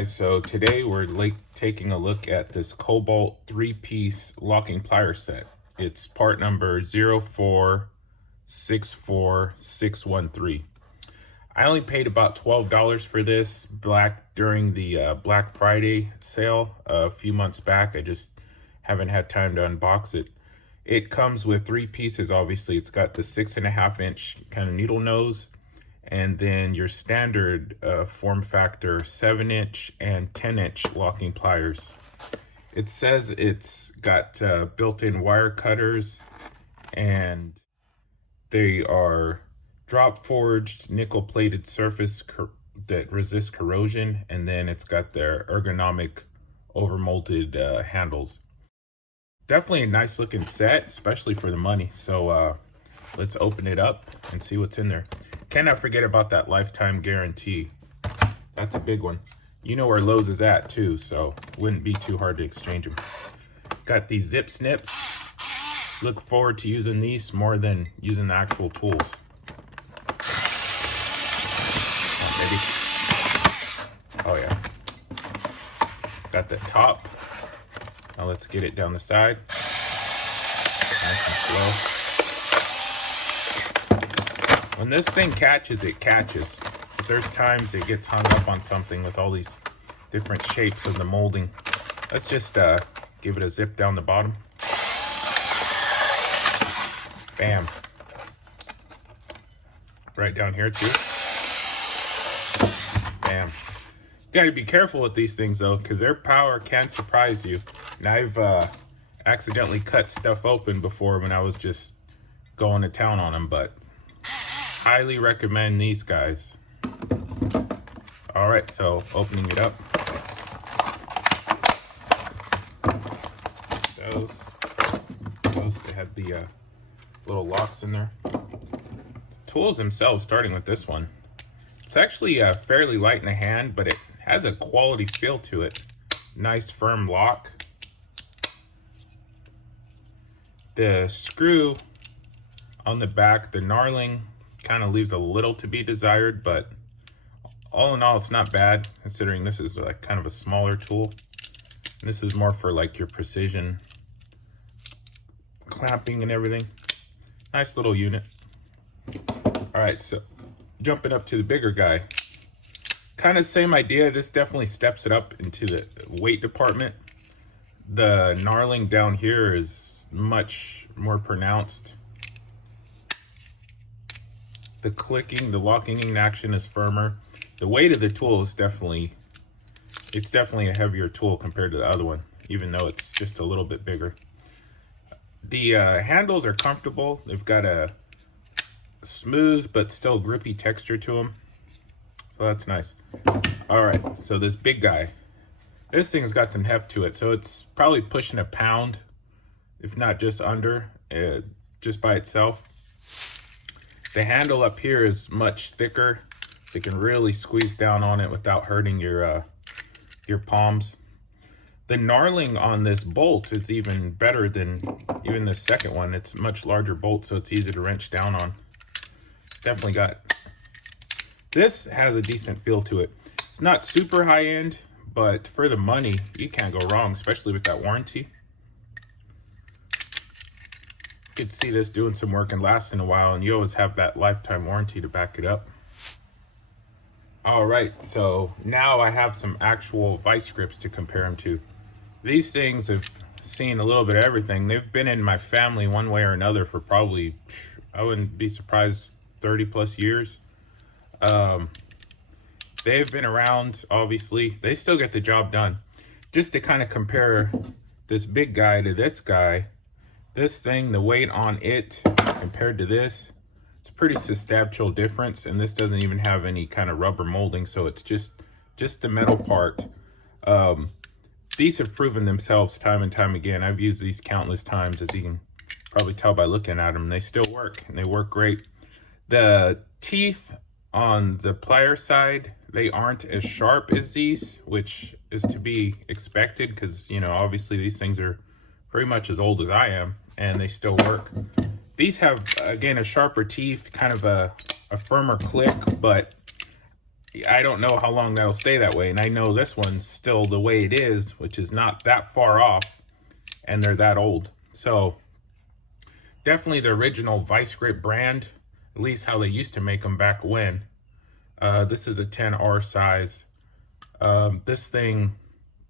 guys, so today we're taking a look at this Kobalt 3-piece locking plier set. It's part number 0464613. I only paid about $12 for this during the Black Friday sale a few months back. I just haven't had time to unbox it. It comes with 3 pieces, obviously. It's got the 6.5-inch kind of needle nose, and then your standard form factor 7-inch and 10-inch locking pliers. It says it's got built-in wire cutters, and they are drop forged nickel plated surface that resist corrosion, and then it's got their ergonomic overmolded handles. Definitely a nice looking set, especially for the money. So let's open it up and see what's in there. Cannot forget about that lifetime guarantee. That's a big one. You know where Lowe's is at too, so wouldn't be too hard to exchange them. Got these zip snips. Look forward to using these more than using the actual tools. Oh yeah. Got the top. Now let's get it down the side. Nice and slow. When this thing catches, it catches. But there's times it gets hung up on something with all these different shapes of the molding. Let's just give it a zip down the bottom. Bam. Right down here too. Bam. Got to be careful with these things though, because their power can surprise you. And I've accidentally cut stuff open before when I was just going to town on them, but highly recommend these guys. All right, so opening it up. Those they have the little locks in there. Tools themselves, starting with this one. It's actually fairly light in the hand, but it has a quality feel to it. Nice firm lock. The screw on the back, the knurling, kind of leaves a little to be desired, but all in all, it's not bad considering this is like kind of a smaller tool. This is more for like your precision clamping and everything. Nice little unit. All right, so jumping up to the bigger guy. Kind of same idea. This definitely steps it up into the weight department. The knurling down here is much more pronounced. The clicking, the locking in action is firmer. The weight of the tool is definitely a heavier tool compared to the other one, even though it's just a little bit bigger. The handles are comfortable. They've got a smooth but still grippy texture to them, so that's nice. All right, so this big guy, this thing's got some heft to it, so it's probably pushing a pound, if not just under, just by itself. The handle up here is much thicker, so you can really squeeze down on it without hurting your palms. The knurling on this bolt is even better than even the second one. It's a much larger bolt, so it's easy to wrench down on. Definitely got, this has a decent feel to it. It's not super high end, but for the money, you can't go wrong, especially with that warranty. You could see this doing some work and lasting a while, and you always have that lifetime warranty to back it up. All right, so now I have some actual VICEGRIPS to compare them to. These things have seen a little bit of everything. They've been in my family one way or another for probably, I wouldn't be surprised, 30 plus years. They've been around, obviously. They still get the job done. Just to kind of compare this big guy to this guy, this thing, the weight on it compared to this, it's a pretty substantial difference, and this doesn't even have any kind of rubber molding, so it's just the metal part. These have proven themselves time and time again. I've used these countless times, as you can probably tell by looking at them. They still work, and they work great. The teeth on the plier side, they aren't as sharp as these, which is to be expected because, you know, obviously these things are pretty much as old as I am, and they still work. These have, again, a sharper teeth, kind of a firmer click, but I don't know how long that'll stay that way. And I know this one's still the way it is, which is not that far off, and they're that old. So definitely the original VICEGRIP brand, at least how they used to make them back when. This is a 10R size. This thing,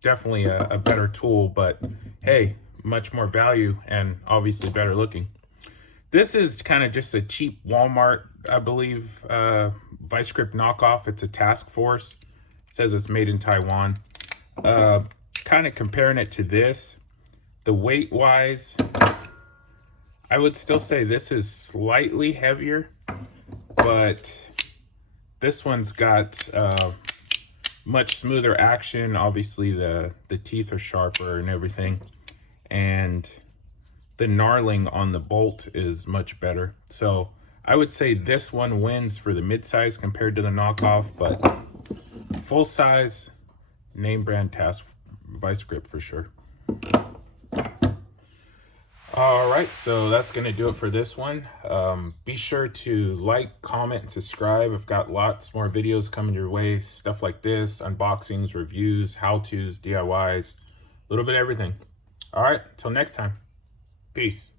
definitely a better tool, but hey, much more value and obviously better looking. This is kind of just a cheap Walmart, I believe, VICEGRIP knockoff. It's a Task Force. It says it's made in Taiwan. Kind of comparing it to this, the weight-wise, I would still say this is slightly heavier, but this one's got much smoother action. Obviously, the teeth are sharper and everything, and the knurling on the bolt is much better. So I would say this one wins for the mid-size compared to the knockoff, but full-size name brand Task VICEGRIP for sure. All right, so that's going to do it for this one. Be sure to like, comment, and subscribe. I've got lots more videos coming your way, stuff like this, unboxings, reviews, how-tos, DIYs, a little bit of everything. All right, till next time. Peace.